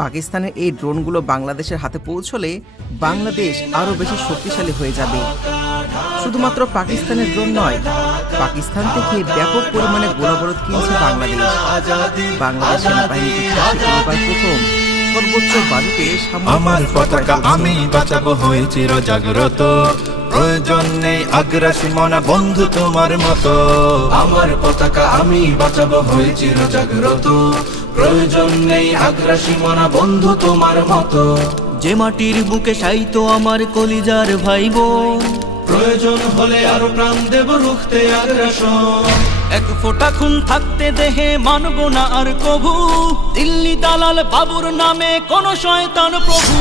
পাকিস্তানের এই ড্রোনগুলো বাংলাদেশের হাতে পৌঁছলে বাংলাদেশ আরও বেশি শক্তিশালী হয়ে যাবে। শুধুমাত্র পাকিস্তানের ড্রোন নয় পাকিস্তান থেকে ব্যাপক পরিমাণে গোলাবারুদ কিনছে বাংলাদেশ। বাংলাদেশ প্রথম সর্বোচ্চ বাজেটে আমার পতাকা আমি বাঁচাবো হয়ে চির জাগ্রত প্রয়োজন নেই আগ্রাসী মনা বন্ধু তোমার মতো। আমার পতাকা আমি বাঁচাবো হয়ে চির জাগ্রত প্রয়োজন নেই আগ্রাসী মনা বন্ধু তোমার মতো। যে মাটির বুকে সাইতো আমার কলিজার ভাই বোন প্রয়োজন হলে আরও প্রাণ দেব রুখতে আগ্রাসন। এক ফোঁটা খুন থাকতে দেহে মানব না আর কভু। দিল্লি দালাল বাবুর নামে কোন শয়তান প্রভু।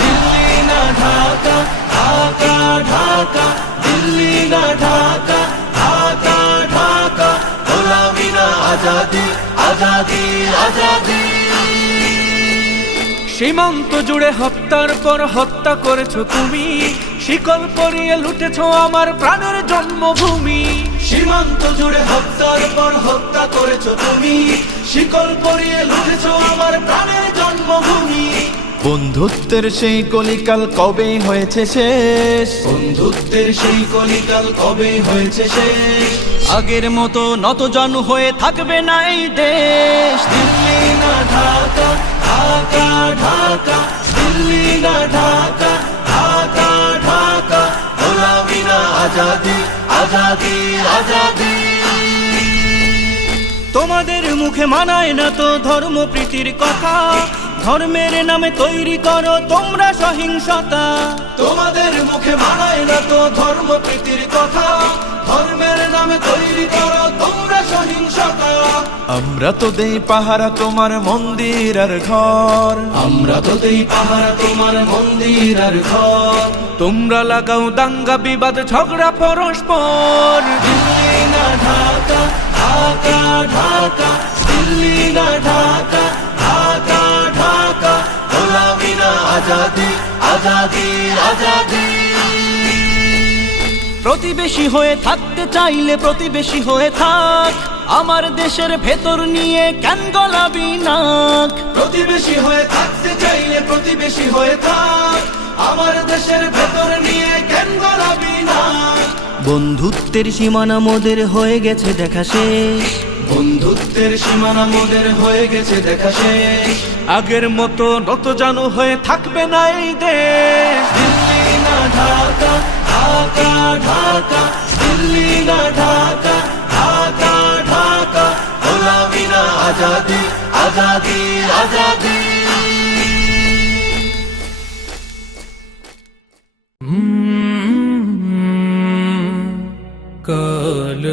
দিল্লি না ঢাকা ঢাকা ঢাকা। দিল্লি না ঢাকা ঢাকা ঢাকা। গোলামি না আজাদি। সীমান্ত জুড়ে হত্যার পর হত্যা করেছ তুমি। শিকল পরিয়ে লুটেছ আমার প্রাণের জন্মভূমি। সীমান্ত জুড়ে হত্যার পর হত্যা করেছ তুমি। শিকল পরিয়ে লুটেছ আমার প্রাণের জন্মভূমি। বন্ধুত্বের সেই কলিকাল কবে হয়েছে শেষ? বন্ধুত্বের সেই কলিকাল কবে হয়েছে শেষ? আগের মতো নত জানু হয়ে থাকবে না এই দেশ। দিল্লি না ঢাকা ঢাকা ঢাকা। দিল্লি না ঢাকা ঢাকা ঢাকা। গোলামি না আজাদি আজাদি আজাদি। তোমাদের মুখে মানায় না তো ধর্ম প্রীতির কথা। ধর্মের নামে তৈরি করো তোমরা সহিংসতা। তোমাদের মুখে মানায় না তো ধর্ম প্রীতির কথা। ধর্মের নামে তৈরি করো তোমরা সহিংসতা। আমরা তো দেই পাহারা তোমার মন্দির আর ঘর। আমরা তো দেই পাহারা তোমার মন্দির আর ঘর। তোমরা লাগাও দাঙ্গা বিবাদ ঝগড়া পরস্পর। দিল্লি না ঢাকা ঢাকা ঢাকা। দিল্লি না ঢাকা ঢাকা প্রতিবেশী হয়ে থাকতে চাইলে প্রতিবেশী হয়ে থাক। আমার দেশের ভেতর নিয়ে কেন গলাবি নাক? প্রতিবেশী হয়ে থাকতে চাইলে প্রতিবেশী হয়ে থাক। আমার দেশের ভেতর নিয়ে কেন গলাবি না বন্ধুত্বের সীমানা মোদের হয়ে গেছে দেখা শেষ। বন্ধুত্বের সীমানা মোদের হয়ে গেছে দেখা শেষ। আগের মতো নত জানু হয়ে থাকবে না এই দেশ। দিল্লি না ঢাকা ঢাকা ঢাকা। দিল্লি না ঢাকা ঢাকা ঢাকা। গোলামি না আজাদি আজাদি আজাদি। কাল